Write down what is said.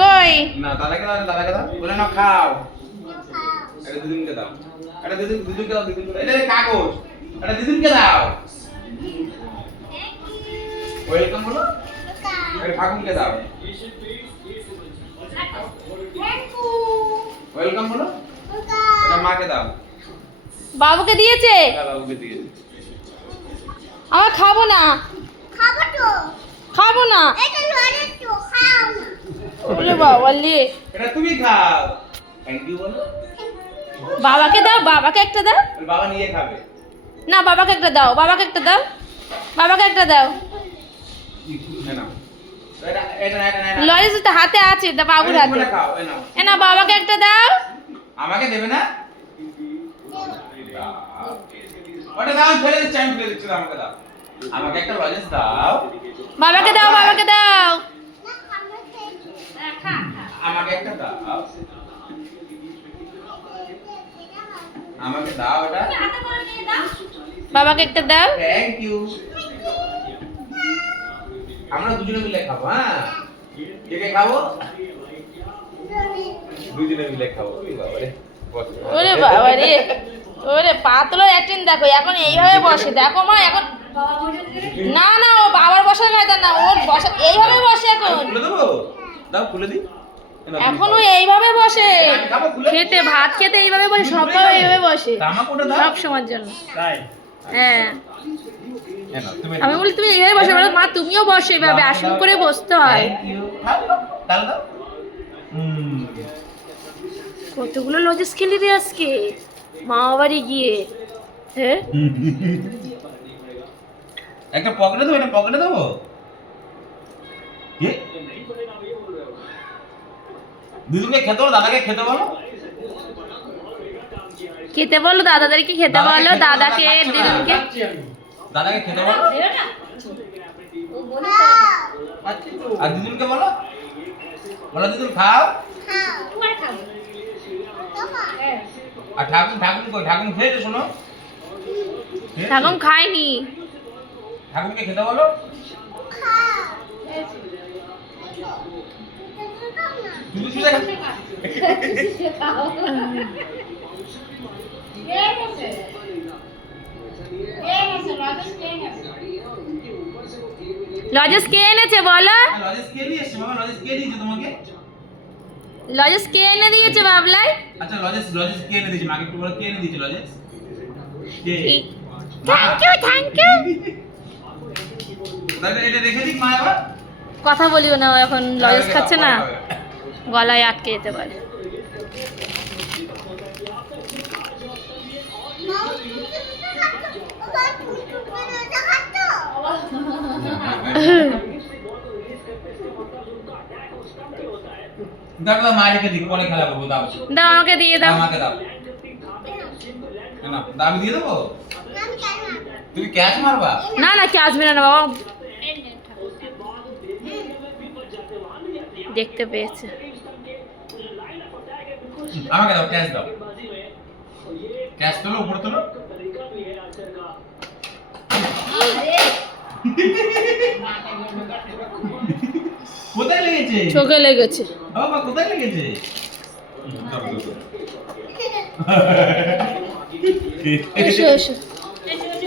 কই না দাদাকে দাও বলে না খাও এটা দিদিনকে দাও এটা দিদিনকে দাও এটা কাগজ এটা দিদিনকে দাও ওয়েলকাম বলো এটা ঠাকুরকে দাও ওয়েলকাম বলো এটা মাকে দাও বাবুকে দিয়েছে বাবুকে দিয়েছে আমার খাবো না খাবো না ওরে বাবা লে এটা তুমি খাও থ্যাংক ইউ বলো বাবাকে দাও বাবাকে একটা দাও বাবা নিয়ে খাবে না বাবাকে একটা দাও বাবাকে একটা দাও বাবাকে একটা দাও না এটা লজেস তো হাতে আছে তা বাবুর হাতে খাও এ না বাবাকে একটা দাও আমাকে দেবে না ওটা দাও ফেলে দিচ্ছি আমি ফেলে দিচ্ছি আমাকে দাও আমাকে একটা লজেস দাও বাবাকে দাও বাবাকে দাও আমাকে একটা দাও আমাকে দাও এটা বাবাকে একটা দাও থ্যাংক ইউ আমরা দুজনে মিলে খাবো হ্যাঁ কে কে খাবো দুজনে মিলে খাবো ওরে বাবা রে ওরে পাতলার অ্যাক্টিং দেখো এখন এইভাবে বসে দেখো মা এখন না না ও বাবার বসার কায়দা না ওর বসা এইভাবে বসে এখন খুলে দেবো দাও খুলে দিই এখনো এইভাবে বসে খেতে ভাত খেতে এইভাবে বসে সবসময় এইভাবে বসে সব সময়ের জন্য তাই হ্যাঁ আমি বলি তুমি এইভাবে বসে বলো মা তুমিও বসো এইভাবে আসন করে বসতে হয় কতগুলো লজেস খেলি রে আজকে মা বাড়ি গিয়ে হ্যাঁ একটা পকেটে দেবো এটা পকেটে দেবো কি দিদিকে খেতে বলো দাদাকে খেতে বলো খেতে বলো দাদাদেরকে খেতে বলো দাদাকে দিদিকে দাদাকে খেতে বলো আর দিদিকে বলো বলো দিদি খাও আর ঠাকুর কই ঠাকুর খেয়েছে শোনো ঠাকুর খায়নি ঠাকুরকে খেতে বলো তুই শুয়ে লজেস কে এনেছে বলো লজেস কে নিয়ে এসেছে মামা লজেস কে দিয়েছে তোমাকে লজেস কে এনে দিয়েছে বাবলাই আচ্ছা লজেস কে এনে দিয়েছে মাকে একটু বলো কে এনে দিয়েছে লজেস কে থ্যাংক ইউ দাদা এটা রেখে দিক মা এবার কথা বলিও না ও এখন লজেস খাচ্ছে না গলায় আটকে যেতে পারে দাদা মা রেখে দিক পরে খেলা করবো দাও দাও আমাকে দিয়ে দাও আমাকে দাও না আমি দিয়ে দেবো তুমি ক্যাচ মারবা না না কি আসবে না বাবা দেখতে পেয়েছে আমাকে দাও ক্যাচ দাও ক্যাচ তোলো উপরে তোলো কোথায় লেগেছে চোখে লেগেছে বাবা কোথায় লেগেছে এসো এসো